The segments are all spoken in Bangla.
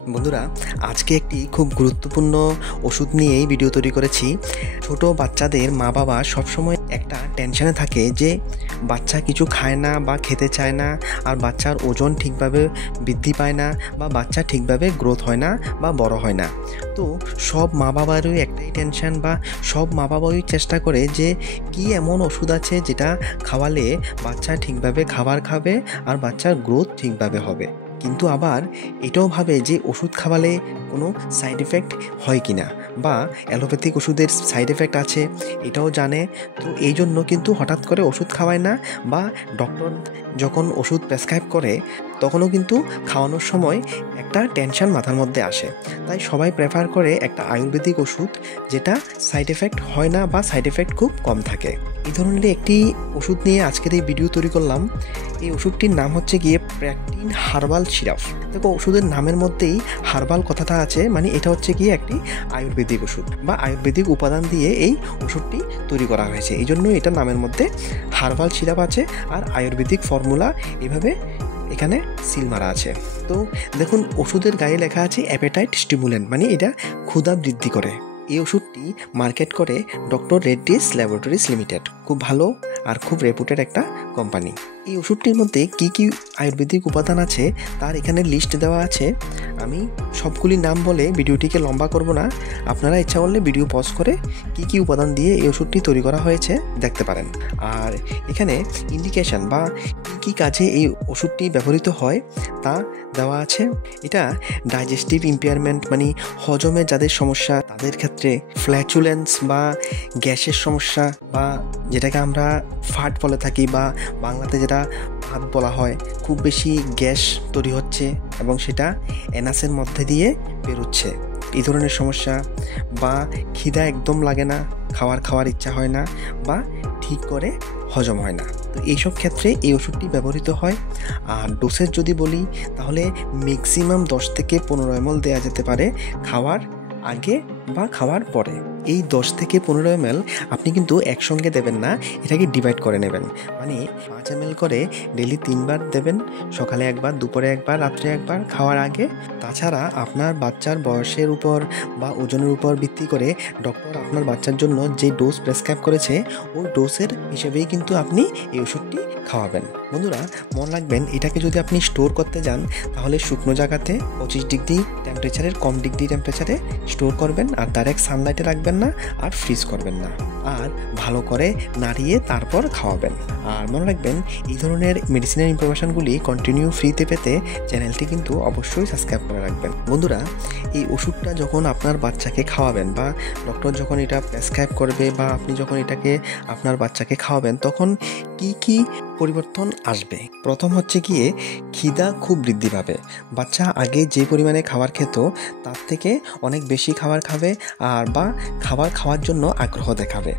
বন্ধুরা, আজকে একটি খুব গুরুত্বপূর্ণ ওষুধ নিয়েই ভিডিও তৈরি করেছি। ছোট বাচ্চাদের মা বাবা সবসময় একটা টেনশনে থাকে যে বাচ্চা কিছু খায় না বা খেতে চায় না, আর বাচ্চার ওজন ঠিকভাবে বৃদ্ধি পায় না বা বাচ্চা ঠিকভাবে গ্রোথ হয় না বা বড় হয় না। তো সব মা বাবারই একটাই টেনশন বা সব মা বাবাই চেষ্টা করে যে কি এমন ওষুধ আছে যেটা খাওয়ালে বাচ্চা ঠিকভাবে খাবার খাবে আর বাচ্চার গ্রোথ ঠিকভাবে হবে। কিন্তু আবার এটাও ভাবে যে ওষুধ খাওয়ালে কোনো সাইড এফেক্ট হয় কি না, বা অ্যালোপ্যাথিক ওষুধের সাইড এফেক্ট আছে এটাও জানে। তো এই জন্য কিন্তু হঠাৎ করে ওষুধ খাওয়ায় না, বা ডক্টর যখন ওষুধ প্রেসক্রাইব করে তখনও কিন্তু খাওয়ানোর সময় একটা টেনশন মাথার মধ্যে আসে। তাই সবাই প্রেফার করে একটা আয়ুর্বেদিক ওষুধ যেটা সাইড এফেক্ট হয় না বা সাইড এফেক্ট খুব কম থাকে। এই ধরনের একটি ওষুধ নিয়ে আজকের এই ভিডিও তৈরি করলাম। এই ওষুধটির নাম হচ্ছে গিয়ে প্র্যাকটিন হার্বাল সিরাপ। দেখো, ওষুধের নামের মধ্যেই হার্বাল কথাটা আছে, মানে এটা হচ্ছে গিয়ে একটি আয়ুর্বেদিক ওষুধ বা আয়ুর্বেদিক উপাদান দিয়ে এই ওষুধটি তৈরি করা হয়েছে। এই জন্য এটা নামের মধ্যে হার্বাল সিরাপ আছে আর আয়ুর্বেদিক ফর্মুলা এভাবে এখানে সিল মারা আছে। তো দেখুন, ওষুধের গায়ে লেখা আছে অ্যাপেটাইট স্টিমুলেন্ট, মানে এটা ক্ষুধা বৃদ্ধি করে। এই ওষুধটি মার্কেট করে ডক্টর রেড্ডিস ল্যাবরেটরিজ লিমিটেড, খুব ভালো আর খুব রেপুটেড একটা কোম্পানি। এই ওষুধটির মধ্যে কি কি আয়ুর্বেদিক উপাদান আছে তার এখানে লিস্ট দেওয়া আছে। আমি সবগুলি নাম বলে ভিডিওটিকে লম্বা করব না, আপনারা ইচ্ছা করলে ভিডিও পজ করে কি কি উপাদান দিয়ে এই ওষুধটি তৈরি করা হয়েছে দেখতে পারেন। আর এখানে ইন্ডিকেশন বা কী কাজে এই ওষুধটি ব্যবহৃত হয় তা দেওয়া আছে। এটা ডাইজেস্টিভ ইম্পেয়ারমেন্ট, মানে হজমে যাদের সমস্যা তাদের ক্ষেত্রে, ফ্ল্যাচুলেন্স বা গ্যাসের সমস্যা বা যেটাকে আমরা ফাট বলে থাকি বা বাংলাতে যেটা ভাত বলা হয়, খুব বেশি গ্যাস তৈরি হচ্ছে এবং সেটা অ্যানাসের মধ্যে দিয়ে বেরোচ্ছে, এই ধরনের সমস্যা, বা খিদা একদম লাগে না, খাওয়ার ইচ্ছা হয় না, বা ঠিক করে হজম হয় না। তো এইসব ক্ষেত্রে এই ওষুধটি ব্যবহৃত হয়। আর ডোসেজ যদি বলি তাহলে ম্যাক্সিমাম 10 থেকে 15 ml দেওয়া যেতে পারে খাওয়ার আগে বা খাওয়ার পরে। এই 10 থেকে 15 ml আপনি কিন্তু একসঙ্গে দেবেন না, এটাকে ডিভাইড করে নেবেন। মানে 5 ml করে ডেলি 3 বার দেবেন, সকালে একবার, দুপুরে একবার, রাত্রে একবার, খাওয়ার আগে। তাছাড়া আপনার বাচ্চার বয়সের উপর বা ওজনের উপর ভিত্তি করে ডক্টর আপনার বাচ্চার জন্য যে ডোজ প্রেসক্রাইব করেছে ওই ডোজের হিসেবেই কিন্তু আপনি এই ওষুধটি খাওয়াবেন। বন্ধুরা, মনে রাখবেন, এটাকে যদি আপনি স্টোর করতে যান তাহলে শুকনো জায়গাতে 25 ডিগ্রি টেম্পারেচারের কম ডিগ্রি টেম্পারেচারে স্টোর করবেন, আর ডাইরেক্ট সানলাইটে রাখবেন না, আর ফ্রিজ করবেন না, আর ভালো করে নাড়িয়ে তারপর খাওয়াবেন। আর মনে রাখবেন, এই ধরনের মেডিসিনের ইনফরমেশনগুলি কন্টিনিউ ফ্রিতে পেতে চ্যানেলটি কিন্তু অবশ্যই সাবস্ক্রাইব করে রাখবেন। বন্ধুরা, এই ওষুধটা যখন আপনার বাচ্চাকে খাওয়াবেন বা ডক্টর যখন এটা প্রেসক্রাইব করবে বা আপনি যখন এটাকে আপনার বাচ্চাকে খাওয়াবেন তখন কি কি পরিবর্তন আসবে? প্রথম হচ্ছে গিয়ে খিদা খুব বৃদ্ধি পাবে। বাচ্চা আগে যে পরিমাণে খাবার খেত তার থেকে অনেক বেশি খাবার খাবে, আর বা খাবার খাওয়ার জন্য আগ্রহ দেখাবে।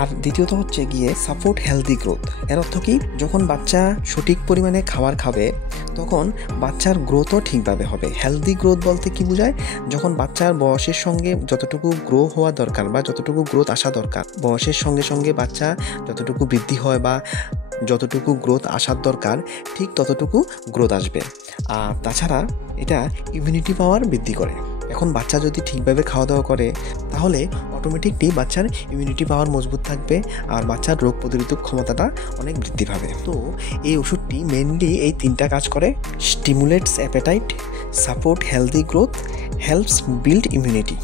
আর দ্বিতীয়ত হচ্ছে গিয়ে সাপোর্ট হেলদি গ্রোথ। এর অর্থ কি, যখন বাচ্চা সঠিক পরিমাণে খাবার খাবে তখন বাচ্চার গ্রোথও ঠিকভাবে হবে। হেলদি গ্রোথ বলতে কি বোঝায়? যখন বাচ্চার বয়সের সঙ্গে যতটুকু গ্রো হওয়া দরকার বা যতটুকু গ্রোথ আসা দরকার, বয়সের সঙ্গে সঙ্গে বাচ্চা যতটুকু বৃদ্ধি হয় বা যতটুকু গ্রোথ আসার দরকার ঠিক ততটুকু গ্রোথ আসবে। আর তাছাড়া এটা ইমিউনিটি পাওয়ার বৃদ্ধি করে। এখন বাচ্চা যদি ঠিকভাবে খাওয়া দাওয়া করে তাহলে অটোমেটিকলি বাচ্চার ইমিউনিটি পাওয়ার মজবুত থাকবে আর বাচ্চার রোগ প্রতিরোধক ক্ষমতাটা অনেক বৃদ্ধি পাবে। তো এই ওষুধটি মেনলি এই 3টা কাজ করে: stimulates appetite, support healthy growth, helps build immunity.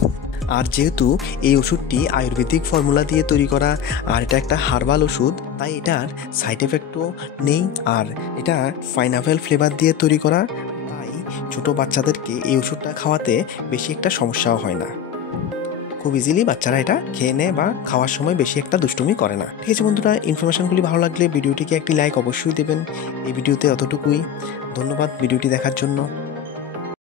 আর যেহেতু এই ওষুধটি আয়ুর্বেদিক ফর্মুলা দিয়ে তৈরি করা আর এটা একটা হার্বাল ওষুধ, তাই এটার সাইড এফেক্টও নেই, আর এটা পাইনাপেল ফ্লেভার দিয়ে তৈরি করা, তাই ছোটো বাচ্চাদেরকে এই ওষুধটা খাওয়াতে বেশি একটা সমস্যাও হয় না। খুব ইজিলি বাচ্চারা এটা খেয়ে নেয় বা খাওয়ার সময় বেশি একটা দুষ্টুমি করে না। ঠিক আছে বন্ধুরা, ইনফরমেশনগুলি ভালো লাগলে ভিডিওটিকে একটি লাইক অবশ্যই দেবেন। এই ভিডিওতে অতটুকুই। ধন্যবাদ ভিডিওটি দেখার জন্য।